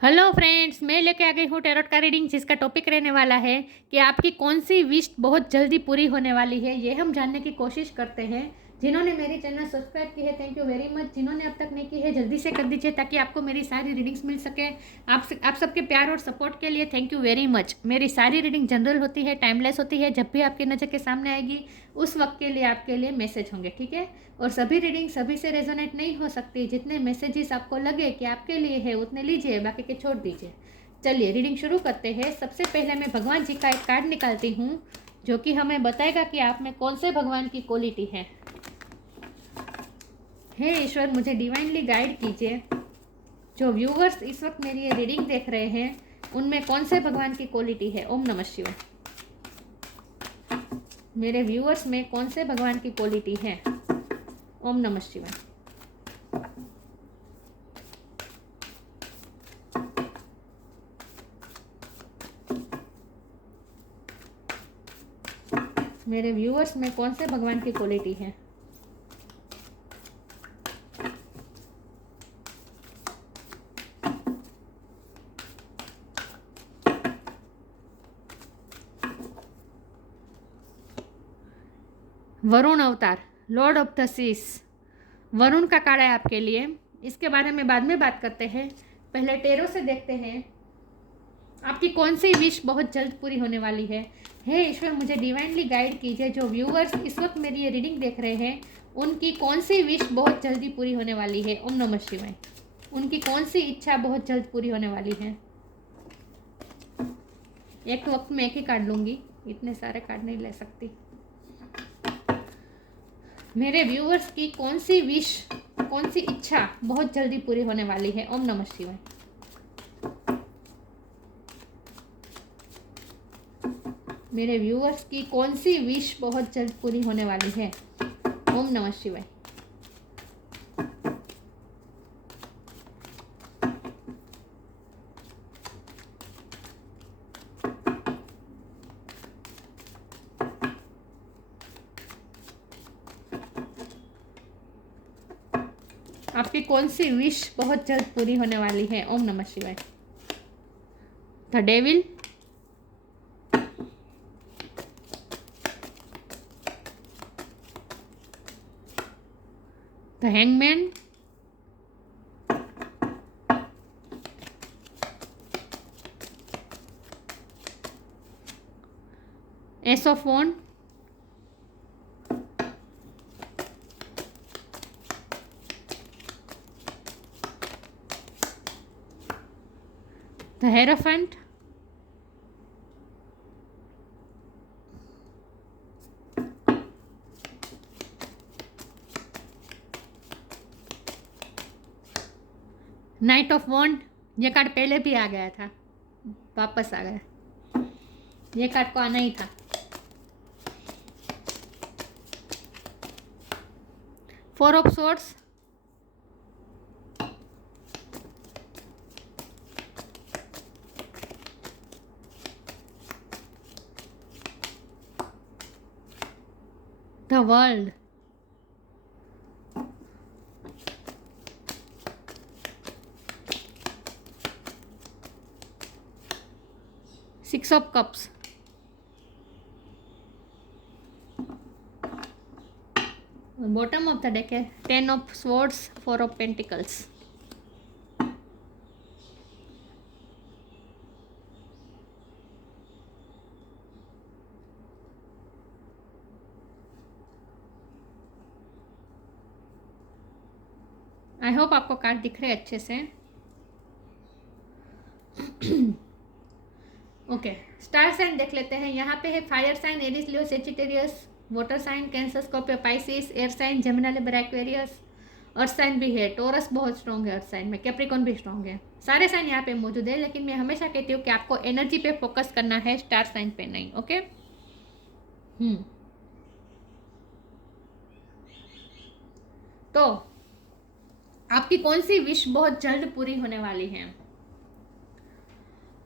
Hello friends, मैं लेके आ गई हूँ टैरोट का रीडिंग, जिसका टॉपिक रहने वाला है कि आपकी कौन सी विश बहुत जल्दी पूरी होने वाली है। ये हम जानने की कोशिश करते हैं। जिन्होंने मेरी चैनल सब्सक्राइब की है, थैंक यू वेरी मच। जिन्होंने अब तक नहीं की है, जल्दी से कर दीजिए ताकि आपको मेरी सारी रीडिंग्स मिल सके। आप सबके प्यार और सपोर्ट के लिए थैंक यू वेरी मच। मेरी सारी रीडिंग जनरल होती है, टाइमलेस होती है। जब भी आपकी नज़र के सामने आएगी उस वक्त के लिए आपके लिए मैसेज होंगे, ठीक है। और सभी रीडिंग सभी से रेजोनेट नहीं हो सकती। जितने मैसेजेस आपको लगे कि आपके लिए है उतने लीजिए, बाकी के छोड़ दीजिए। चलिए रीडिंग शुरू करते हैं। सबसे पहले मैं भगवान जी का एक कार्ड निकालती हूँ जो कि हमें बताएगा कि आप में कौन से भगवान की क्वालिटी है। हे ईश्वर, मुझे डिवाइनली गाइड कीजिए। जो व्यूवर्स इस वक्त मेरी ये रीडिंग देख रहे हैं उनमें कौन से भगवान की क्वालिटी है। ओम नमः शिवाय। मेरे व्यूवर्स में कौन से भगवान की क्वालिटी है। ओम नमः शिवाय। मेरे व्यूअर्स में कौन से भगवान की क्वालिटी है। वरुण अवतार, लॉर्ड ऑफ द सीस। वरुण का कार्ड है आपके लिए। इसके बारे में बाद में बात करते हैं। पहले टेरो से देखते हैं आपकी कौन सी विश बहुत जल्द पूरी होने वाली है। हे ईश्वर, मुझे डिवाइनली गाइड कीजिए। जो व्यूअर्स इस वक्त मेरी ये रीडिंग देख रहे हैं उनकी कौन सी विश बहुत जल्दी पूरी होने वाली है। ओम नमः शिवाय। उनकी कौन सी इच्छा बहुत जल्द पूरी होने वाली है। एक वक्त में एक ही कार्ड लूंगी, इतने सारे कार्ड नहीं ले सकती। मेरे व्यूअर्स की कौन सी विश, कौन सी इच्छा बहुत जल्दी पूरी होने वाली है। ओम नमः शिवाय। मेरे व्यूअर्स की कौन सी विश बहुत जल्द पूरी होने वाली है। ओम नमः शिवाय। आपकी कौन सी विश बहुत जल्द पूरी होने वाली है। ओम नमः शिवाय। The devil, the hangman, ace of wand, the hierophant, knight of wand. ये कार्ड पहले भी आ गया था, वापस आ गया। ये कार्ड को आना ही था। Four of swords, the world, six of cups, bottom of the deck है ten of swords, four of pentacles. I hope आपको कार्ड दिख रहे अच्छे से। ओके, स्टार साइन देख लेते हैं। यहाँ पे है fire sign Aries, Leo, Sagittarius, water sign Cancer, Scorpio, Pisces, air sign Gemini, Libra, Aquarius. Earth sign भी है, टोरस बहुत स्ट्रॉन्ग है अर्थ साइन में, कैप्रिकॉन भी स्ट्रॉन्ग है। सारे साइन यहाँ पे मौजूद है, लेकिन मैं हमेशा कहती हूँ कि आपको एनर्जी पे फोकस करना है, स्टार साइन पे नहीं। ओके। तो आपकी कौन सी विश बहुत जल्द पूरी होने वाली है।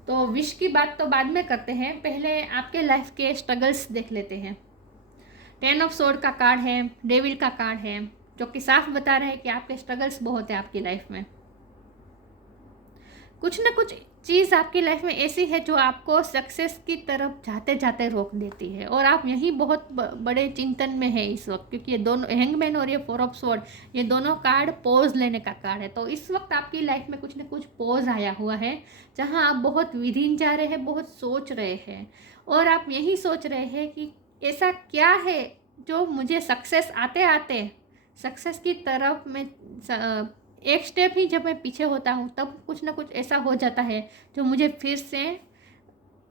तो विश की बात तो बाद में करते हैं, पहले आपके लाइफ के स्ट्रगल्स देख लेते हैं। टेन ऑफ सोर्ड का कार्ड है, डेविल का कार्ड है, जो कि साफ बता रहे हैं कि आपके स्ट्रगल्स बहुत है आपकी लाइफ में। कुछ ना कुछ चीज़ आपकी लाइफ में ऐसी है जो आपको सक्सेस की तरफ जाते जाते रोक देती है, और आप यहीं बहुत बड़े चिंतन में है इस वक्त, क्योंकि ये दोनों हैंगमैन और ये फोर ऑफ स्वॉर्ड, ये दोनों कार्ड पॉज लेने का कार्ड है। तो इस वक्त आपकी लाइफ में कुछ ना कुछ पॉज आया हुआ है, जहाँ आप बहुत विधिन जा रहे हैं, बहुत सोच रहे हैं, और आप यही सोच रहे हैं कि ऐसा क्या है जो मुझे सक्सेस आते आते सक्सेस की तरफ में एक स्टेप ही जब मैं पीछे होता हूँ, तब कुछ ना कुछ ऐसा हो जाता है जो मुझे फिर से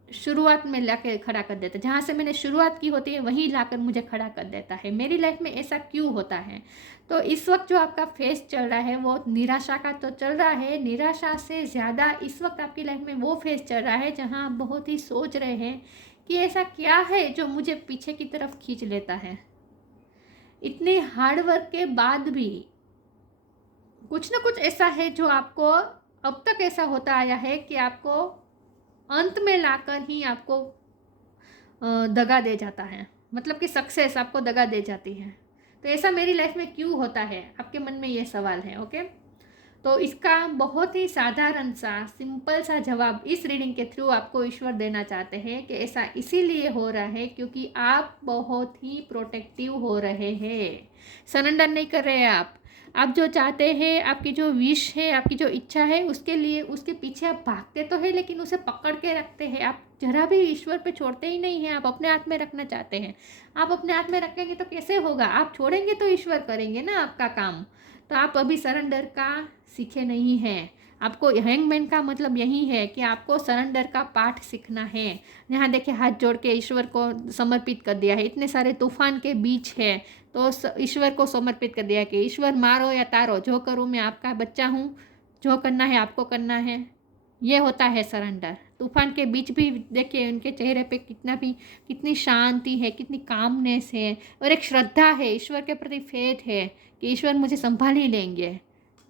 शुरुआत में लाके खड़ा कर देता है। जहाँ से मैंने शुरुआत की होती है वहीं लाकर मुझे खड़ा कर देता है। मेरी लाइफ में ऐसा क्यों होता है? तो इस वक्त जो आपका फेस चल रहा है वो निराशा का तो चल रहा है, निराशा से ज़्यादा इस वक्त आपकी लाइफ में वो फेस चल रहा है जहाँ आप बहुत ही सोच रहे हैं कि ऐसा क्या है जो मुझे पीछे की तरफ खींच लेता है। इतने हार्ड वर्क के बाद भी कुछ ना कुछ ऐसा है जो आपको अब तक ऐसा होता आया है कि आपको अंत में लाकर ही आपको दगा दे जाता है, मतलब कि सक्सेस आपको दगा दे जाती है। तो ऐसा मेरी लाइफ में क्यों होता है, आपके मन में ये सवाल है। ओके, तो इसका बहुत ही साधारण सा सिंपल सा जवाब इस रीडिंग के थ्रू आपको ईश्वर देना चाहते हैं कि ऐसा इसीलिए हो रहा है क्योंकि आप बहुत ही प्रोटेक्टिव हो रहे हैं, सरेंडर नहीं कर रहे हैं आप जो चाहते हैं, आपकी जो विश है, आपकी जो इच्छा है, उसके लिए उसके पीछे आप भागते तो है, लेकिन उसे पकड़ के रखते हैं। आप जरा भी ईश्वर पे छोड़ते ही नहीं हैं, आप अपने हाथ में रखना चाहते हैं। आप अपने हाथ में रखेंगे तो कैसे होगा? आप छोड़ेंगे तो ईश्वर करेंगे ना आपका काम। तो आप अभी सरेंडर का सीखे नहीं हैं। आपको हैंगमैन का मतलब यही है कि आपको सरेंडर का पाठ सीखना है। यहाँ देखिए, हाथ जोड़ के ईश्वर को समर्पित कर दिया है, इतने सारे तूफान के बीच है तो ईश्वर को समर्पित कर दिया है कि ईश्वर मारो या तारो, जो करूँ मैं आपका बच्चा हूँ, जो करना है आपको करना है। ये होता है सरेंडर। तूफान के बीच भी देखिए उनके चेहरे पे कितनी शांति है, कितनी कामनेस है, और एक श्रद्धा है, ईश्वर के प्रति फेथ है कि ईश्वर मुझे संभाल ही लेंगे।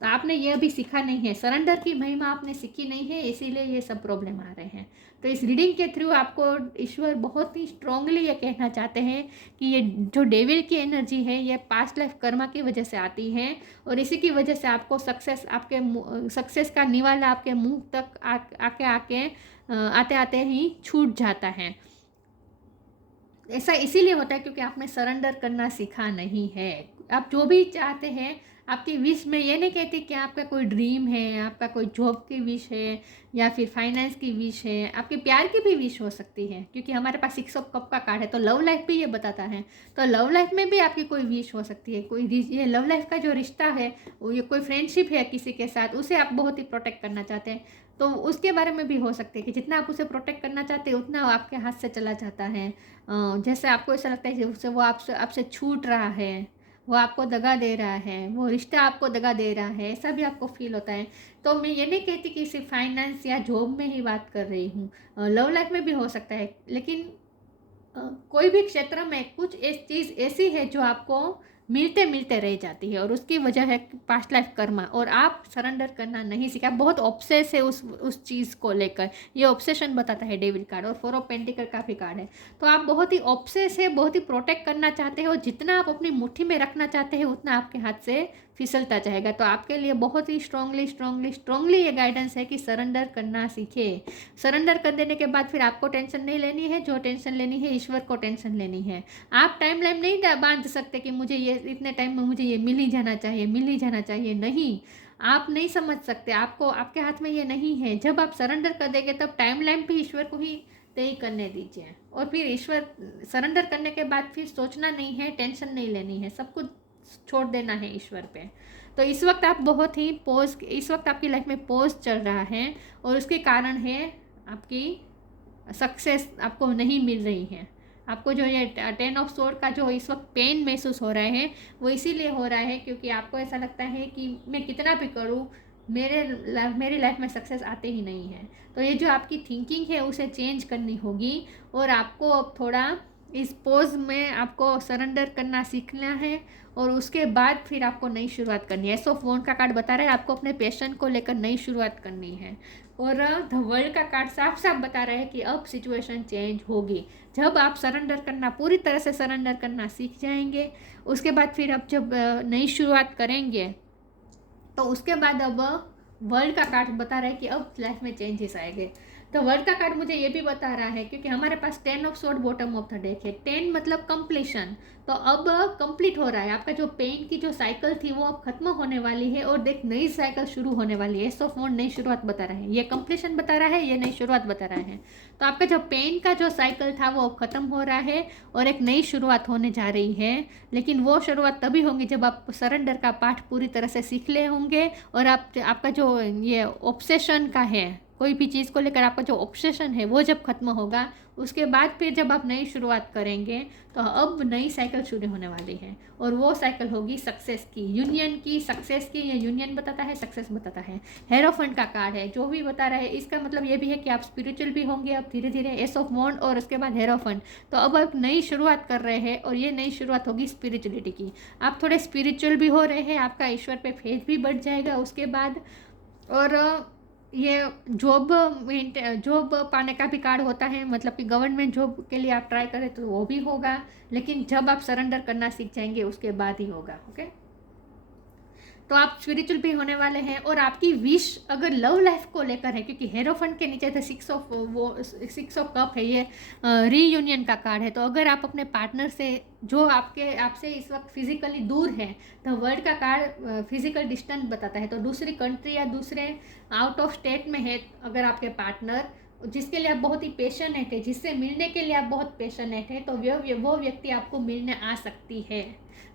तो आपने ये अभी सीखा नहीं है, सरेंडर की महिमा आपने सीखी नहीं है, इसीलिए ये सब प्रॉब्लम आ रहे हैं। तो इस रीडिंग के थ्रू आपको ईश्वर बहुत ही स्ट्रांगली ये कहना चाहते हैं कि ये जो डेविल की एनर्जी है ये पास्ट लाइफ कर्मा की वजह से आती है, और इसी की वजह से आपको सक्सेस का निवाला आपके मुंह तक आते आते ही छूट जाता है। ऐसा इसीलिए होता है क्योंकि आपने सरेंडर करना सीखा नहीं है। आप जो भी चाहते हैं, आपकी विश में ये नहीं कहती कि आपका कोई ड्रीम है, आपका कोई जॉब की विश है, या फिर फाइनेंस की विश है, आपके प्यार की भी विश हो सकती है, क्योंकि हमारे पास 6 ऑफ कप का कार्ड है। तो लव लाइफ भी ये बताता है, तो लव लाइफ में भी आपकी कोई विश हो सकती है। ये लव लाइफ का जो रिश्ता है, ये कोई फ्रेंडशिप है किसी के साथ, उसे आप बहुत ही प्रोटेक्ट करना चाहते हैं, तो उसके बारे में भी हो सकते हैं कि जितना आप उसे प्रोटेक्ट करना चाहते हैं उतना आपके हाथ से चला जाता है। जैसे आपको ऐसा लगता है कि वो आपसे छूट रहा है, वो आपको दगा दे रहा है, वो रिश्ता आपको दगा दे रहा है, ऐसा भी आपको फील होता है। तो मैं ये नहीं कहती कि सिर्फ फाइनेंस या जॉब में ही बात कर रही हूँ, लव लाइफ में भी हो सकता है, लेकिन कोई भी क्षेत्र में कुछ चीज़ ऐसी है जो आपको मिलते मिलते रह जाती है, और उसकी वजह है पास्ट लाइफ कर्मा, और आप सरेंडर करना नहीं सीखा। बहुत ऑब्सेस है उस चीज़ को लेकर, ये ऑब्सेशन बताता है डेविल कार्ड, और 4 ऑफ पेंटिकल का भी कार्ड है। तो आप बहुत ही ऑब्सेस है, बहुत ही प्रोटेक्ट करना चाहते हो, जितना आप अपनी मुट्ठी में रखना चाहते हैं उतना आपके हाथ से फिसलता जाएगा। तो आपके लिए बहुत ही स्ट्रांगली ये गाइडेंस है कि सरेंडर करना सीखे। सरेंडर कर देने के बाद फिर आपको टेंशन नहीं लेनी है, जो टेंशन लेनी है ईश्वर को टेंशन लेनी है। आप टाइम लाइन नहीं बांध सकते कि मुझे ये इतने टाइम में मुझे ये मिल ही जाना चाहिए, नहीं, आप नहीं समझ सकते, आपको आपके हाथ में ये नहीं है। जब आप सरेंडर कर देंगे तब टाइम लाइन भी ईश्वर को ही तय करने दीजिए, और फिर ईश्वर सरेंडर करने के बाद फिर सोचना नहीं है, टेंशन नहीं लेनी है, सब कुछ छोड़ देना है ईश्वर पे। तो इस वक्त आप बहुत ही इस वक्त आपकी लाइफ में पॉज चल रहा है, और उसके कारण है आपकी सक्सेस आपको नहीं मिल रही है। आपको जो ये 10 ऑफ स्वॉर्ड का जो इस वक्त पेन महसूस हो रहा है वो इसीलिए हो रहा है क्योंकि आपको ऐसा लगता है कि मैं कितना भी करूँ मेरी लाइफ में सक्सेस आते ही नहीं है। तो ये जो आपकी थिंकिंग है उसे चेंज करनी होगी, और आपको अब थोड़ा इस पोज में आपको सरेंडर करना सीखना है, और उसके बाद फिर आपको नई शुरुआत करनी है। एस ऑफ वॉन्ड का कार्ड बता रहा है आपको अपने पैशन को लेकर नई शुरुआत करनी है, और द वर्ल्ड का कार्ड साफ साफ बता रहा है कि अब सिचुएशन चेंज होगी। जब आप सरेंडर करना पूरी तरह से सरेंडर करना सीख जाएंगे, उसके बाद फिर अब जब नई शुरुआत करेंगे तो उसके बाद अब वर्ल्ड का कार्ड बता रहा है कि अब लाइफ में चेंजेस आएंगे। तो वर्ल्ड का कार्ड मुझे ये भी बता रहा है क्योंकि हमारे पास 10 of sword bottom of the deck है। 10 मतलब कंप्लीशन, तो अब कंप्लीट हो रहा है आपका जो पेन की जो साइकिल थी वो अब खत्म होने वाली है और देख नई साइकिल शुरू होने वाली है। एस ऑफ वॉन्ड नई शुरुआत बता रहा है, ये कंप्लीशन बता रहा है, ये नई शुरुआत बता रहा है। तो आपका जो पेन का जो साइकिल था वो अब खत्म हो रहा है और एक नई शुरुआत होने जा रही है। लेकिन वो शुरुआत तभी होंगी जब आप सरेंडर का पाठ पूरी तरह से सीख ले होंगे और आपका जो ये ऑब्सेशन का है, कोई भी चीज़ को लेकर आपका जो ऑब्सेशन है वो जब खत्म होगा, उसके बाद फिर जब आप नई शुरुआत करेंगे तो अब नई साइकिल शुरू होने वाली है और वो साइकिल होगी सक्सेस की, यूनियन की, सक्सेस की। ये यूनियन बताता है, सक्सेस बताता है। हेरोफेंट का कार्ड है जो भी बता रहा है, इसका मतलब ये भी है कि आप स्पिरिचुअल भी होंगे अब धीरे धीरे। एस ऑफ वॉन्ड और उसके बाद हेरोफेंट, तो अब आप नई शुरुआत कर रहे हैं और ये नई शुरुआत होगी स्पिरिचुअलिटी की। आप थोड़े स्पिरिचुअल भी हो रहे हैं, आपका ईश्वर पे फेथ भी बढ़ जाएगा उसके बाद। और ये जॉब पाने का भी कार्ड होता है, मतलब कि गवर्नमेंट जॉब के लिए आप ट्राई करें तो वो भी होगा, लेकिन जब आप सरेंडर करना सीख जाएंगे उसके बाद ही होगा। ओके, तो आप स्पिरिचुअल भी होने वाले हैं। और आपकी विश अगर लव लाइफ को लेकर है, क्योंकि हेरोफेंट के नीचे तो 6 ऑफ कप है, ये रीयूनियन का कार्ड है। तो अगर आप अपने पार्टनर से जो आपसे इस वक्त फिजिकली दूर है, तो वर्ल्ड का कार्ड फिजिकल डिस्टेंस बताता है। तो दूसरी कंट्री या दूसरे आउट ऑफ स्टेट में है अगर आपके पार्टनर, जिसके लिए आप बहुत ही पेशेंट है, जिससे मिलने के लिए आप बहुत पेशेंट है, तो वो व्यक्ति आपको मिलने आ सकती है।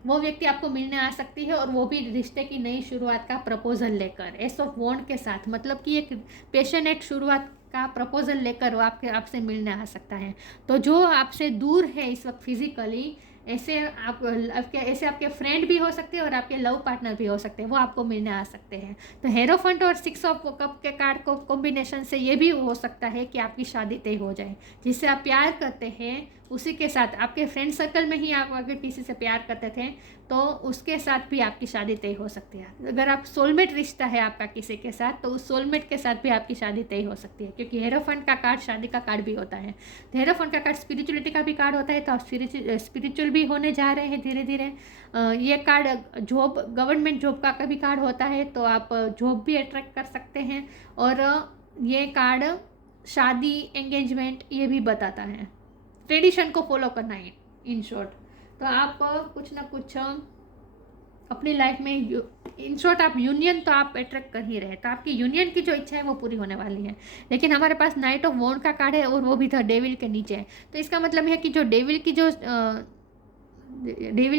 वो व्यक्ति आपको मिलने आ सकती है और वो भी रिश्ते की नई शुरुआत का प्रपोजल लेकर, एस ऑफ वॉन्ड के साथ, मतलब कि एक पेशेंट शुरुआत का प्रपोजल लेकर वो आपसे मिलने आ सकता है। तो जो आपसे दूर है इस वक्त फिजिकली, ऐसे आपके फ्रेंड भी हो सकते हैं और आपके लव पार्टनर भी हो सकते हैं, वो आपको मिलने आ सकते हैं। तो हेरोफेंट और 6 ऑफ कप के कार्ड को कॉम्बिनेशन से ये भी हो सकता है कि आपकी शादी तय हो जाए। जिससे आप प्यार करते हैं उसी के साथ, आपके फ्रेंड सर्कल में ही आप अगर किसी से प्यार करते थे तो उसके साथ भी आपकी शादी तय हो सकती है। अगर आप सोलमेट रिश्ता है आपका किसी के साथ, तो उस सोलमेट के साथ भी आपकी शादी तय हो सकती है, क्योंकि हेरोफेंट का कार्ड शादी का कार्ड भी होता है। तो हेरोफेंट का कार्ड स्पिरिचुअलिटी का भी कार्ड होता है, तो आप स्पिरिचुअल भी होने जा रहे हैं धीरे धीरे। ये कार्ड जॉब, गवर्नमेंट जॉब का भी कार्ड होता है, तो आप जॉब भी अट्रैक्ट कर सकते हैं। और ये कार्ड शादी, एंगेजमेंट ये भी बताता है, ट्रेडिशन को फॉलो करना है इन शॉर्ट। तो आप कुछ ना कुछ अपनी लाइफ में, इन शॉर्ट आप यूनियन तो आप अट्रैक्ट कर ही रहे, तो आपकी यूनियन की जो इच्छा है वो पूरी होने वाली है। लेकिन हमारे पास नाइट ऑफ वॉन्ड का कार्ड है और वो भी था डेविल के नीचे है। तो इसका मतलब है कि जो डेविल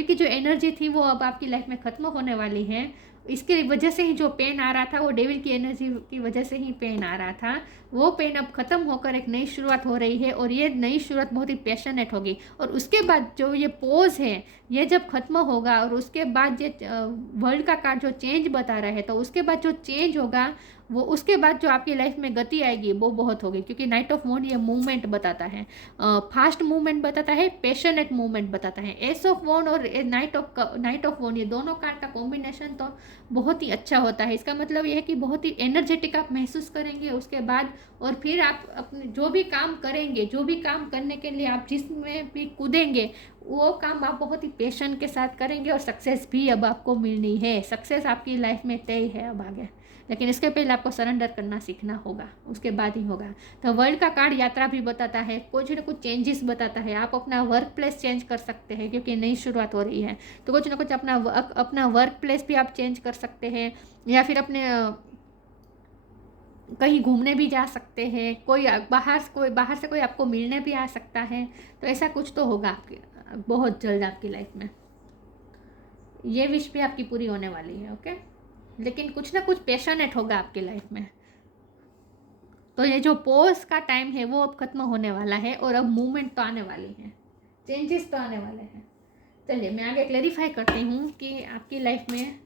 की जो एनर्जी थी वो अब आपकी लाइफ में ख़त्म होने वाली है। इसकी वजह से ही जो पेन आ रहा था वो डेविल की एनर्जी की वजह से ही पेन आ रहा था, वो पेन अब ख़त्म होकर एक नई शुरुआत हो रही है और ये नई शुरुआत बहुत ही पैशनेट होगी। और उसके बाद जो ये पोज है ये जब ख़त्म होगा और उसके बाद ये वर्ल्ड का कार्ड जो चेंज बता रहा है, तो उसके बाद जो चेंज होगा वो, उसके बाद जो आपकी लाइफ में गति आएगी वो बहुत होगी। क्योंकि नाइट ऑफ वॉन्ड ये मूवमेंट बताता है, फास्ट मूवमेंट बताता है, पैशनेट मूवमेंट बताता है। एस ऑफ वॉन्ड और नाइट ऑफ वॉन्ड ये दोनों कार्ड का कॉम्बिनेशन तो बहुत ही अच्छा होता है। इसका मतलब ये है कि बहुत ही एनर्जेटिक आप महसूस करेंगे उसके बाद। और फिर आप अपने जो भी काम करेंगे, जो भी काम करने के लिए आप जिसमें भी कूदेंगे, वो काम आप बहुत ही पेशेंट के साथ करेंगे और सक्सेस भी अब आपको मिलनी है। सक्सेस आपकी लाइफ में तय है अब आगे, लेकिन इसके पहले आपको सरेंडर करना सीखना होगा, उसके बाद ही होगा। तो वर्ल्ड का कार्ड यात्रा भी बताता है, कुछ ना कुछ चेंजेस बताता है। आप अपना वर्क प्लेस चेंज कर सकते हैं क्योंकि नई शुरुआत हो रही है, तो कुछ ना कुछ अपना वर्क प्लेस भी आप चेंज कर सकते हैं, या फिर अपने कहीं घूमने भी जा सकते हैं। कोई बाहर से कोई आपको मिलने भी आ सकता है। तो ऐसा कुछ तो होगा आपके बहुत जल्द आपकी लाइफ में, ये विश भी आपकी पूरी होने वाली है। ओके, लेकिन कुछ ना कुछ पैशनेट होगा आपकी लाइफ में। तो ये जो पोज का टाइम है वो अब खत्म होने वाला है और अब मूवमेंट तो आने वाली है, चेंजेस तो आने वाले हैं। चलिए मैं आगे क्लेरिफाई करती हूँ कि आपकी लाइफ में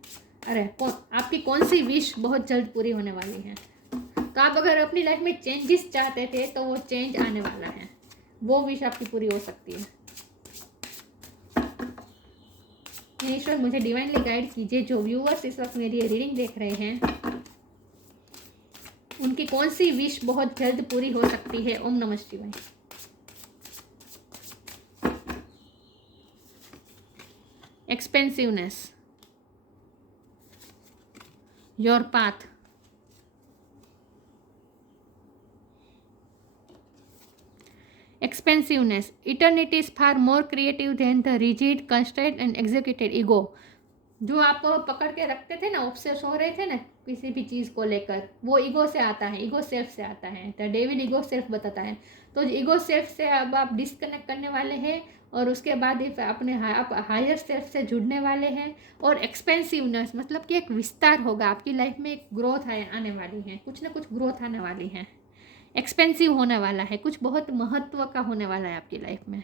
आपकी कौन सी विश बहुत जल्द पूरी होने वाली है। तो आप अगर अपनी लाइफ में चेंजेस चाहते थे तो वो चेंज आने वाला है, वो विश आपकी पूरी हो सकती है। ईश्वर मुझे डिवाइनली गाइड कीजिए, जो व्यूअर्स इस वक्त मेरी रीडिंग देख रहे हैं उनकी कौन सी विश बहुत जल्द पूरी हो सकती है। ओम नमः शिवाय। Expansiveness, your path, expansiveness, eternity is far more creative than the rigid constraint and executed ego. जो आपको पकड़ के रखते थे ना, ऑब्सेस हो रहे थे ना किसी भी चीज़ को लेकर, वो ईगो से आता है, ईगो सेल्फ से आता है। द डेविल ईगो सेल्फ बताता है। तो ईगो सेल्फ से अब आप डिस्कनेक्ट करने वाले हैं और उसके बाद अपने आप हायर सेल्फ से जुड़ने वाले हैं। और एक्सपेंसिवनेस मतलब कि एक विस्तार होगा आपकी लाइफ में, एक ग्रोथ आने वाली है, कुछ ना कुछ ग्रोथ आने वाली है, एक्सपेंसिव होने वाला है, कुछ बहुत महत्व का होने वाला है आपकी लाइफ में,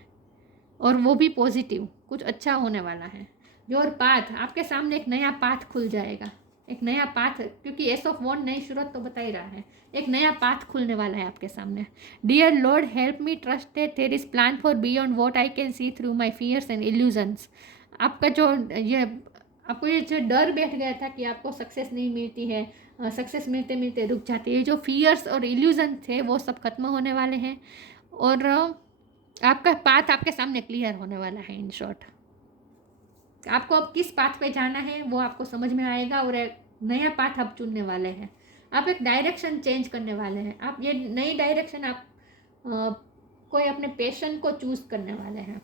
और वो भी पॉजिटिव, कुछ अच्छा होने वाला है। जो और पाथ, आपके सामने एक नया पाथ खुल जाएगा, एक नया पाथ, क्योंकि एस ऑफ वॉन्ड नई शुरुआत तो बता ही रहा है, एक नया पाथ खुलने वाला है आपके सामने। Dear lord help me trust that there is plan for beyond what I can see through my fears and illusions. आपका जो ये आपको ये जो डर बैठ गया था कि आपको सक्सेस नहीं मिलती है, सक्सेस मिलते मिलते रुक जाती है, जो फियर्स और इल्यूजन थे वो सब खत्म होने वाले हैं और आपका पाथ आपके सामने क्लियर होने वाला है। इन शॉर्ट, आपको अब किस पाथ पे जाना है वो आपको समझ में आएगा और एक नया पाथ आप चुनने वाले हैं। आप एक डायरेक्शन चेंज करने वाले हैं। आप ये नई डायरेक्शन आप कोई अपने पैशन को चूज करने वाले हैं,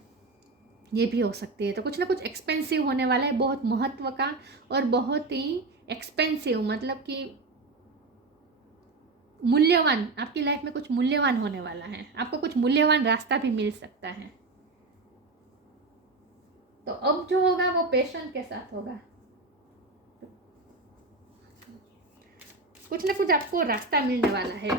ये भी हो सकती है। तो कुछ ना कुछ एक्सपेंसिव होने वाला है, बहुत महत्व का और बहुत ही एक्सपेंसिव, मतलब कि मूल्यवान। आपकी लाइफ में कुछ मूल्यवान होने वाला है, आपको कुछ मूल्यवान रास्ता भी मिल सकता है। तो अब जो होगा वो पैशन के साथ होगा, कुछ ना कुछ आपको रास्ता मिलने वाला है।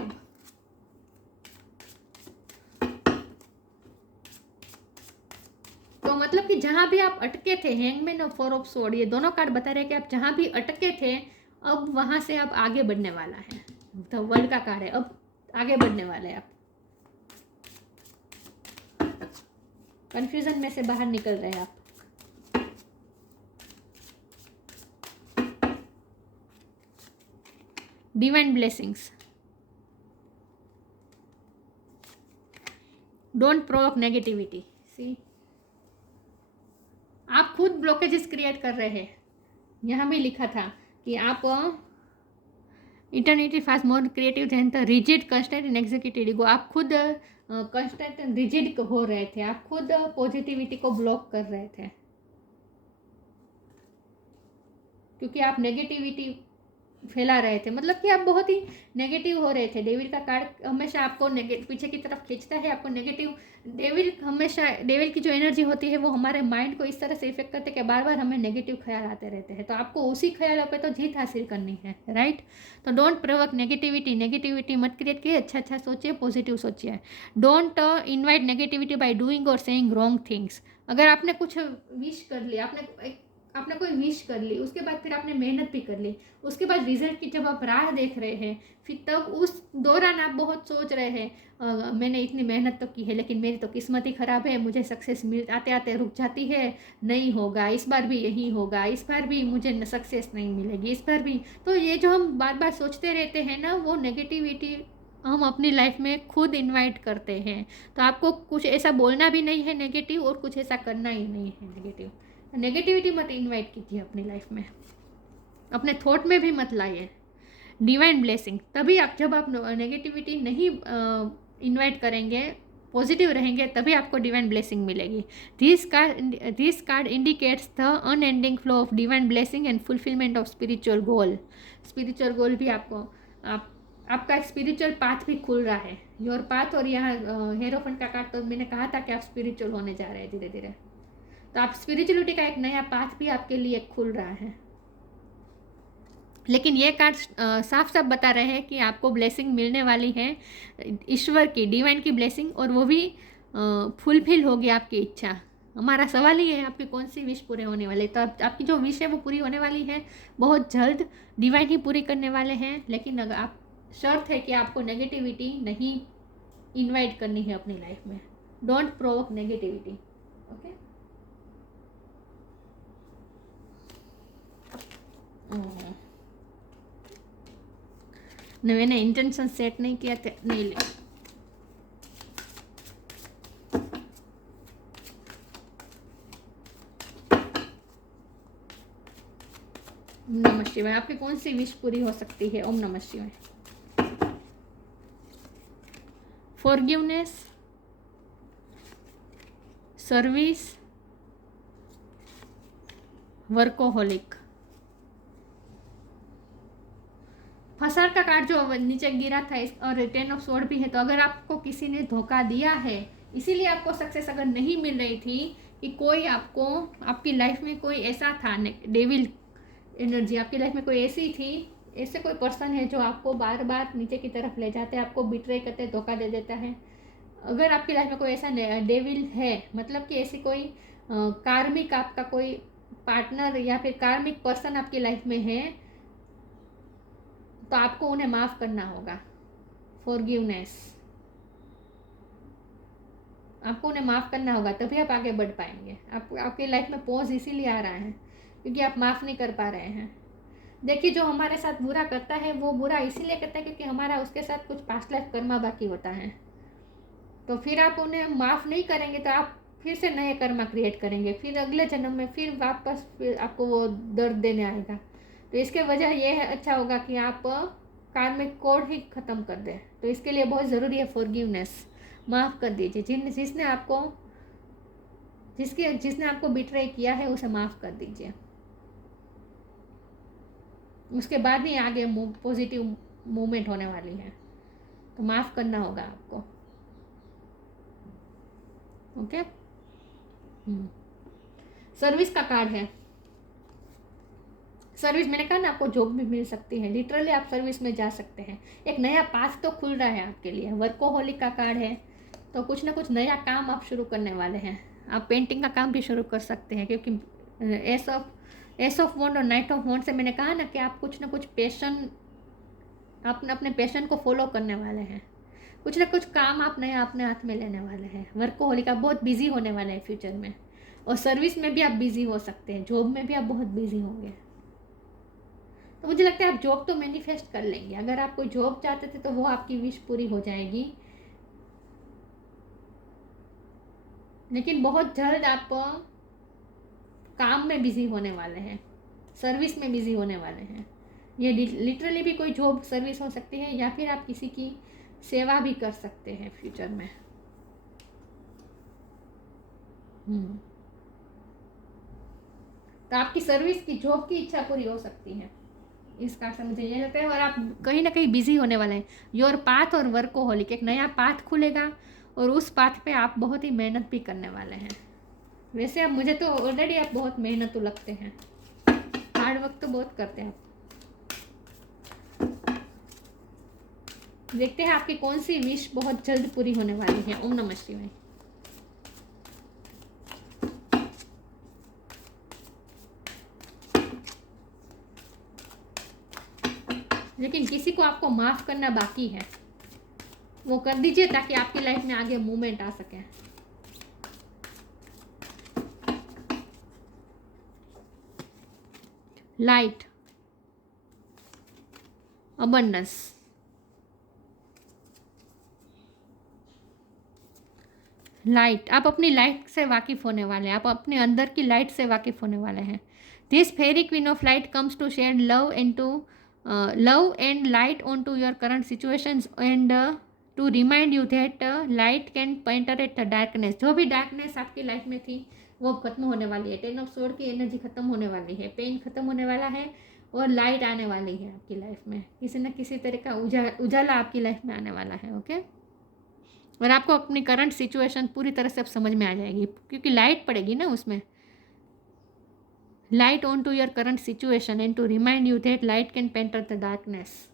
तो मतलब कि जहां भी आप अटके थे, हैंगमैन और फोर ऑफ सोर्ड, ये दोनों कार्ड बता रहे हैं कि आप जहां भी अटके थे अब वहां से आप आगे बढ़ने वाला है। तो वर्ल्ड का कार्ड है, अब आगे बढ़ने वाले हैं आप, कंफ्यूजन में से बाहर निकल रहे हैं आप। Divine blessings, don't provoke negativity. See, आप खुद ब्लॉकेजेस क्रिएट कर रहे हैं। यहाँ भी लिखा था कि आप eternity fast more creative than the rigid constant and executive ego. आप खुद कंस्टेंट एंड रिजिड हो रहे थे, आप खुद पॉजिटिविटी को ब्लॉक कर रहे थे क्योंकि आप नेगेटिविटी फैला रहे थे, मतलब कि आप बहुत ही नेगेटिव हो रहे थे। डेविल का कार्ड हमेशा आपको पीछे की तरफ खींचता है, आपको नेगेटिव। डेविल हमेशा, डेविल की जो एनर्जी होती है वो हमारे माइंड को इस तरह से इफेक्ट करते हैं कि बार बार हमें नेगेटिव ख्याल आते रहते हैं। तो आपको उसी ख्यालों पे तो जीत हासिल करनी है, राइट। तो डोंट प्रोवोक नेगेटिविटी, नेगेटिविटी मत क्रिएट कीजिए, अच्छा अच्छा सोचिए, पॉजिटिव सोचिए। Don't invite negativity by doing और सेइंग रॉन्ग थिंग्स। अगर आपने कुछ विश कर लिया, आपने कोई विश कर ली, उसके बाद फिर आपने मेहनत भी कर ली, उसके बाद रिजल्ट की जब आप राह देख रहे हैं, फिर तब उस दौरान आप बहुत सोच रहे हैं मैंने इतनी मेहनत तो की है लेकिन मेरी तो किस्मत ही ख़राब है, मुझे सक्सेस मिल आते आते रुक जाती है, नहीं होगा, इस बार भी यही होगा, इस बार भी मुझे सक्सेस नहीं मिलेगी, इस बार भी। तो ये जो हम बार बार सोचते रहते हैं ना, वो नेगेटिविटी हम अपनी लाइफ में खुद इन्वाइट करते हैं। तो आपको कुछ ऐसा बोलना भी नहीं है नेगेटिव और कुछ ऐसा करना ही नहीं है नेगेटिव। नेगेटिविटी मत इन्वाइट कीजिए अपनी लाइफ में, अपने थॉट में भी मत लाइए। डिवाइन ब्लेसिंग तभी आप, जब आप नेगेटिविटी नहीं इन्वाइट करेंगे, पॉजिटिव रहेंगे, तभी आपको डिवाइन ब्लेसिंग मिलेगी। This card indicates the unending flow of divine blessing and fulfilment of spiritual goal. Spiritual goal भी आपका स्पिरिचुअल पाथ भी खुल रहा है, योर पाथ। और यहाँ हेरोफंट का कार्ड तो मैंने कहा था कि आप स्पिरिचुअल होने जा रहे हैं धीरे धीरे। तो आप स्पिरिचुअलिटी का एक नया पाथ भी आपके लिए खुल रहा है। लेकिन ये कार्ड साफ साफ बता रहे हैं कि आपको ब्लेसिंग मिलने वाली है, ईश्वर की डिवाइन की ब्लेसिंग, और वो भी फुलफिल होगी आपकी इच्छा। हमारा सवाल ही है आपकी कौन सी विश पूरे होने वाली है। तो आपकी जो विश है वो पूरी होने वाली है बहुत जल्द, डिवाइन ही पूरी करने वाले हैं। लेकिन अगर आप, शर्त है कि आपको नेगेटिविटी नहीं इन्वाइट करनी है अपनी लाइफ में। Don't provoke negativity, okay. मैंने इंटेंशन सेट नहीं किया था, नहीं ले। नमः शिवाय। आपकी कौन सी विश पूरी हो सकती है? ओम नमः शिवाय। Forgiveness, service, workaholic. फसाड का कार्ड जो नीचे गिरा था और 10 ऑफ स्वॉर्ड भी है, तो अगर आपको किसी ने धोखा दिया है, इसीलिए आपको सक्सेस अगर नहीं मिल रही थी कि कोई आपको, आपकी लाइफ में कोई ऐसा था, डेविल एनर्जी आपकी लाइफ में कोई ऐसी थी, ऐसे कोई पर्सन है जो आपको बार बार नीचे की तरफ ले जाते हैं, आपको बिट्रे करते, धोखा दे देता है। अगर आपकी लाइफ में कोई ऐसा डेविल है, मतलब कि ऐसी कोई कार्मिक आपका कोई पार्टनर या फिर कार्मिक पर्सन आपकी लाइफ में है, तो आपको उन्हें माफ़ करना होगा। फॉरगिवनेस, आपको उन्हें माफ़ करना होगा, तभी आप आगे बढ़ पाएंगे। आपकी लाइफ में पॉज इसीलिए आ रहा है क्योंकि आप माफ़ नहीं कर पा रहे हैं। देखिए, जो हमारे साथ बुरा करता है वो बुरा इसीलिए करता है क्योंकि हमारा उसके साथ कुछ पास्ट लाइफ कर्मा बाकी होता है। तो फिर आप उन्हें माफ़ नहीं करेंगे तो आप फिर से नए कर्मा क्रिएट करेंगे, फिर अगले जन्म में फिर वापस फिर आपको वो दर्द देने आएगा। तो इसके वजह ये है, अच्छा होगा कि आप कार्मिक कोड ही ख़त्म कर दें। तो इसके लिए बहुत ज़रूरी है फॉरगिवनेस, माफ़ कर दीजिए। जिसने आपको बिट्रे किया है उसे माफ़ कर दीजिए। उसके बाद ही आगे पॉजिटिव मूवमेंट होने वाली है, तो माफ़ करना होगा आपको। ओके। सर्विस का कार्ड है। सर्विस, मैंने कहा ना, आपको जॉब भी मिल सकती है, लिटरली आप सर्विस में जा सकते हैं। एक नया पाथ तो खुल रहा है आपके लिए। वर्कोहोलिक का कार्ड है, तो कुछ ना कुछ नया काम आप शुरू करने वाले हैं। आप पेंटिंग का काम भी शुरू कर सकते हैं क्योंकि एस ऑफ वॉन्ड और नाइट ऑफ वॉन्ड से मैंने कहा ना कि आप कुछ ना कुछ पैशन, अपने पैशन को फॉलो करने वाले हैं। कुछ ना कुछ काम आप नया अपने हाथ में लेने वाले हैं। वर्कोहोलिक आप बहुत बिजी होने वाले हैं फ्यूचर में, और सर्विस में भी आप बिजी हो सकते हैं, जॉब में भी आप बहुत बिजी होंगे। तो मुझे लगता है आप जॉब तो मैनिफेस्ट कर लेंगे। अगर आप कोई जॉब चाहते थे तो वो आपकी विश पूरी हो जाएगी, लेकिन बहुत जल्द आप काम में बिजी होने वाले हैं, सर्विस में बिजी होने वाले हैं। ये लिटरली भी कोई जॉब सर्विस हो सकती है, या फिर आप किसी की सेवा भी कर सकते हैं फ्यूचर में। तो आपकी सर्विस की, जॉब की इच्छा पूरी हो सकती है इस कार्ड से, मुझे ये लगता है। और आप कहीं ना कहीं बिजी होने वाले हैं। योर पाथ और वर्कोहोलिक, एक नया पाथ खुलेगा और उस पाथ पे आप बहुत ही मेहनत भी करने वाले हैं। वैसे अब मुझे तो ऑलरेडी आप बहुत मेहनत लगते हैं, हार्ड वर्क तो बहुत करते हैं आप। देखते हैं आपकी कौन सी विश बहुत जल्द पूरी होने वाली है। ओम नमः शिवाय। लेकिन किसी को आपको माफ करना बाकी है, वो कर दीजिए ताकि आपकी लाइफ में आगे मूवमेंट आ सके। Light, abundance, light. आप अपनी लाइट से वाकिफ होने वाले हैं, आप अपने अंदर की लाइट से वाकिफ होने वाले हैं। This fairy queen of light comes to shed love and light on to your current situations and to remind you that light can penetrate the darkness. जो भी डार्कनेस आपकी लाइफ में थी वो खत्म होने वाली है। 10 ऑफ स्वॉर्ड की एनर्जी खत्म होने वाली है, पेन खत्म होने वाला है और लाइट आने वाली है आपकी लाइफ में। किसी न किसी तरह का उजाला आपकी लाइफ में आने वाला है। ओके। और आपको अपनी करंट सिचुएशन पूरी तरह से अब समझ में आ जाएगी क्योंकि लाइट पड़ेगी ना उसमें। Light on to your current situation and to remind you that light can penetrate the darkness.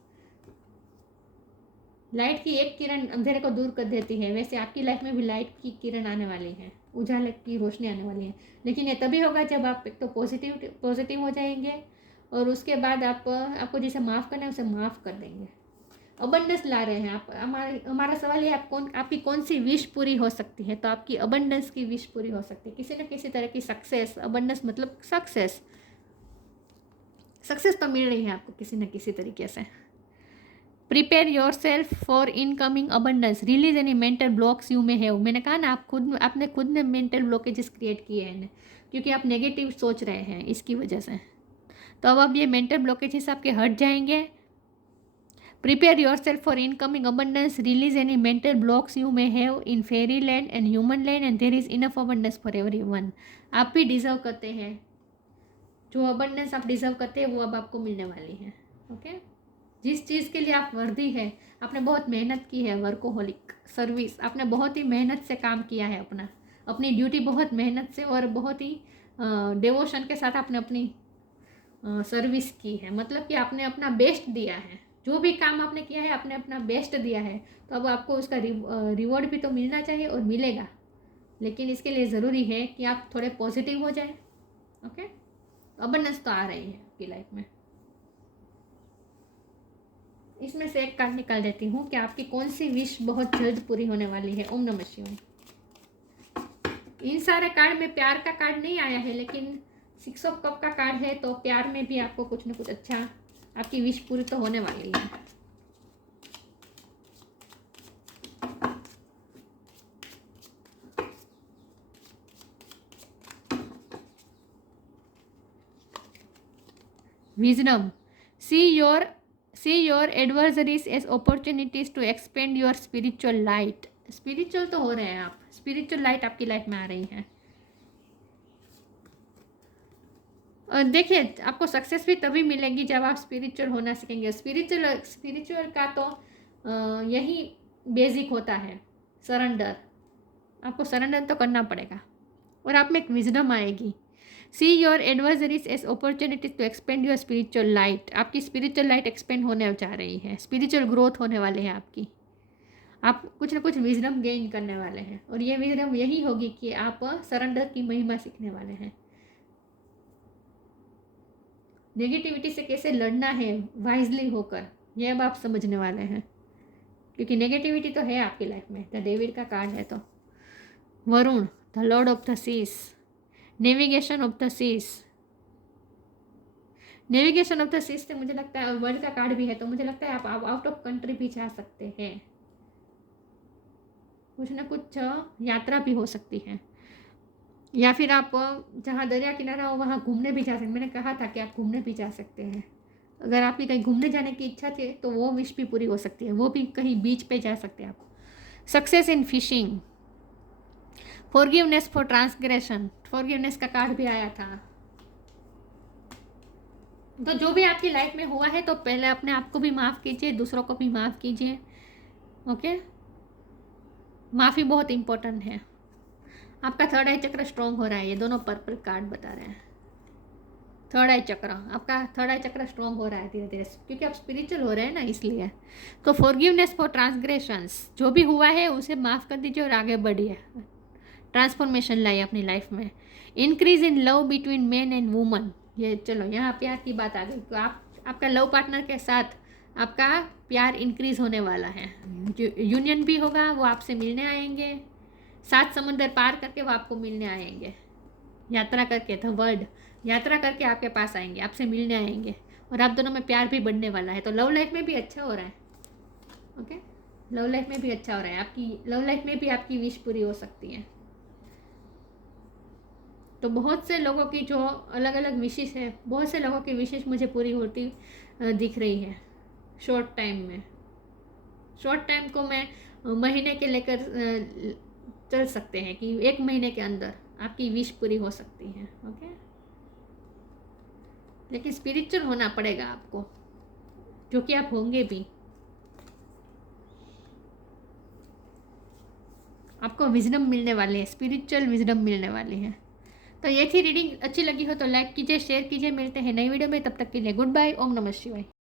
Light की एक किरण अंधेरे को दूर कर देती है, वैसे आपकी लाइफ में भी लाइट की किरण आने वाली है, उजाले की रोशनी आने वाली है। लेकिन ये तभी होगा जब आप एक तो पॉजिटिव हो जाएंगे और उसके बाद आपको जिसे माफ़ करना है उसे माफ़ कर देंगे। अबंडेंस ला रहे हैं आप। हमारा सवाल है आपकी कौन सी विश पूरी हो सकती है। तो आपकी अबंडेंस की विश पूरी हो सकती है, किसी न किसी तरह की सक्सेस। अबंडेंस मतलब सक्सेस तो मिल रही है आपको किसी न किसी तरीके से। Prepare yourself for incoming abundance, release any mental blocks you में हैव। मैंने कहा ना, आपने खुद ने मेंटल ब्लॉकेजेस क्रिएट किए हैं क्योंकि आप नेगेटिव सोच रहे हैं, इसकी वजह से। तो अब ये मेंटल ब्लॉकेजेस आपके हट जाएंगे। Prepare yourself for incoming abundance, release any mental blocks you may have in fairy land and human land and there is enough abundance for everyone. आप भी डिजर्व करते हैं, जो अबंडेंस आप डिजर्व करते हैं वो अब आपको मिलने वाली है। ओके, जिस चीज़ के लिए आप वर्दी है, आपने बहुत मेहनत की है, वर्कोहोलिक सर्विस, आपने बहुत ही मेहनत से काम किया है, अपनी ड्यूटी बहुत मेहनत से और बहुत ही डिवोशन के साथ आपने अपनी सर्विस की है, मतलब कि आपने अपना बेस्ट दिया है। जो भी काम आपने किया है आपने अपना बेस्ट दिया है, तो अब आपको उसका रिवॉर्ड भी तो मिलना चाहिए और मिलेगा। लेकिन इसके लिए ज़रूरी है कि आप थोड़े पॉजिटिव हो जाए। ओके, अबंडेंस तो आ रही है आपकी लाइफ में। इसमें से एक कार्ड निकाल देती हूँ कि आपकी कौन सी विश बहुत जल्द पूरी होने वाली है। ओम नमः शिवाय। इन सारे कार्ड में प्यार का कार्ड नहीं आया है, लेकिन 6 ऑफ कप का कार्ड है, तो प्यार में भी आपको कुछ न कुछ अच्छा, आपकी विश पूरी तो होने वाली है। Wisdom, see your adversaries as opportunities to expand your spiritual light। Spiritual तो हो रहे हैं आप, स्पिरिचुअल लाइट आपकी लाइफ में आ रही है। और देखिए, आपको सक्सेस भी तभी मिलेगी जब आप स्पिरिचुअल होना सीखेंगे। स्पिरिचुअल का तो यही बेसिक होता है, सरेंडर। आपको सरेंडर तो करना पड़ेगा और आप में एक विजडम आएगी। See your adversaries as opportunities to expand your spiritual light. आपकी स्पिरिचुअल लाइट एक्सपेंड होने जा रही है, स्पिरिचुअल ग्रोथ होने वाले हैं आपकी। आप कुछ ना कुछ विजडम गेन करने वाले हैं और ये विजडम यही होगी कि आप सरेंडर की महिमा सीखने वाले हैं। नेगेटिविटी से कैसे लड़ना है वाइजली होकर, ये अब आप समझने वाले हैं, क्योंकि नेगेटिविटी तो है आपकी लाइफ में। द डेविड का कार्ड है तो Varun, the lord of the seas, navigation of the seas. Navigation of the seas से मुझे लगता है, वर्ल्ड का कार्ड भी है, तो मुझे लगता है आप आउट ऑफ कंट्री भी जा सकते हैं। कुछ ना कुछ यात्रा भी हो सकती है, या फिर आप जहाँ दरिया किनारा हो वहाँ घूमने भी जा सकते। मैंने कहा था कि आप घूमने भी जा सकते हैं। अगर आपकी कहीं घूमने जाने की इच्छा थी तो वो विश भी पूरी हो सकती है, वो भी कहीं बीच पे जा सकते हैं आप। Success in fishing, forgiveness for transgression, forgiveness का कार्ड भी आया था। तो जो भी आपकी लाइफ में हुआ है तो पहले अपने आप को भी माफ़ कीजिए, दूसरों को भी माफ़ कीजिए। ओके, माफ़ी बहुत इम्पोर्टेंट है। आपका थर्ड आई चक्र स्ट्रॉन्ग हो रहा है, ये दोनों पर्पल कार्ड बता रहे हैं। थर्ड आई चक्र, आपका थर्ड आई चक्र स्ट्रॉन्ग हो रहा है धीरे धीरे, क्योंकि आप स्पिरिचुअल हो रहे हैं ना, इसलिए। तो फॉरगिवनेस फॉर ट्रांसग्रेशंस, जो भी हुआ है उसे माफ़ कर दीजिए और आगे बढ़िए। ट्रांसफॉर्मेशन लाइए अपनी लाइफ में। Increase in love between man and woman, ये चलो यहाँ प्यार की बात आ गई, तो आपका लव पार्टनर के साथ आपका प्यार इंक्रीज होने वाला है। यूनियन भी होगा, वो आपसे मिलने आएंगे, 7 समंदर पार करके वो आपको मिलने आएंगे, यात्रा करके, द वर्ल्ड यात्रा करके आपके पास आएंगे, आपसे मिलने आएंगे, और आप दोनों में प्यार भी बढ़ने वाला है। तो लव लाइफ में भी अच्छा हो रहा है। ओके, लव लाइफ में भी अच्छा हो रहा है, आपकी लव लाइफ में भी आपकी विश पूरी हो सकती है। तो बहुत से लोगों की जो अलग अलग विशेष है, बहुत से लोगों की विशेष मुझे पूरी होती दिख रही है शॉर्ट टाइम में। शॉर्ट टाइम को मैं महीने के लेकर चल सकते हैं कि 1 महीने के अंदर आपकी विश पूरी हो सकती है। ओके, लेकिन स्पिरिचुअल होना पड़ेगा आपको, जो कि आप होंगे भी। आपको विजडम मिलने वाले हैं, स्पिरिचुअल विजडम मिलने वाली है। तो ये थी रीडिंग, अच्छी लगी हो तो लाइक कीजिए, शेयर कीजिए। मिलते हैं नई वीडियो में, तब तक के लिए गुड बाय। ओम नमः शिवाय।